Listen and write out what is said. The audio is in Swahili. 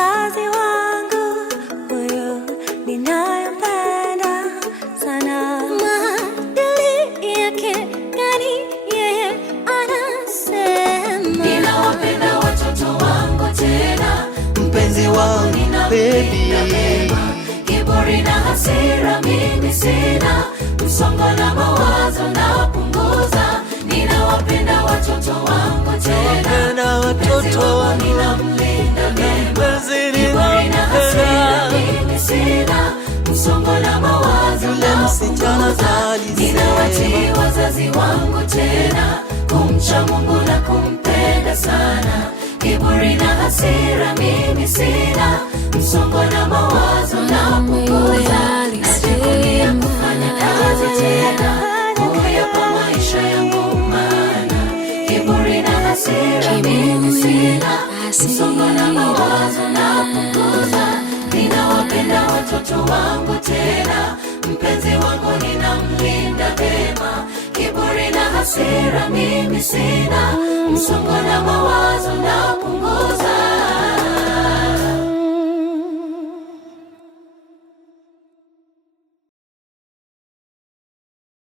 mzazi wangu huyo ninayempenda sana. Maadili yake gani yeye anasema. Ninawapenda watoto wangu tena, mpenzi wangu baby. Kiburi na hasira mimi sina, msongo na mawazo napunguza. Ninawapenda watoto wangu tena, watoto wangu ninamlinda mema. Kiburi na hasira mimi sina, msongo na mawazo napunguza. Ninawatii wazazi wangu tena, kumcha Mungu na kumpenda sana. Kiburi na hasira mimi sina, msongo na mawazo napunguza. Najivunia kufanya kazi tena, kuyapa maisha yangu maana. Kiburi na hasira mimi sina, msongo na mawazo napunguza. Ninawapenda watoto wangu tena, mpenzi wangu ninamlinda vema. Kiburi na hasira mimi sina, msongo na mawazo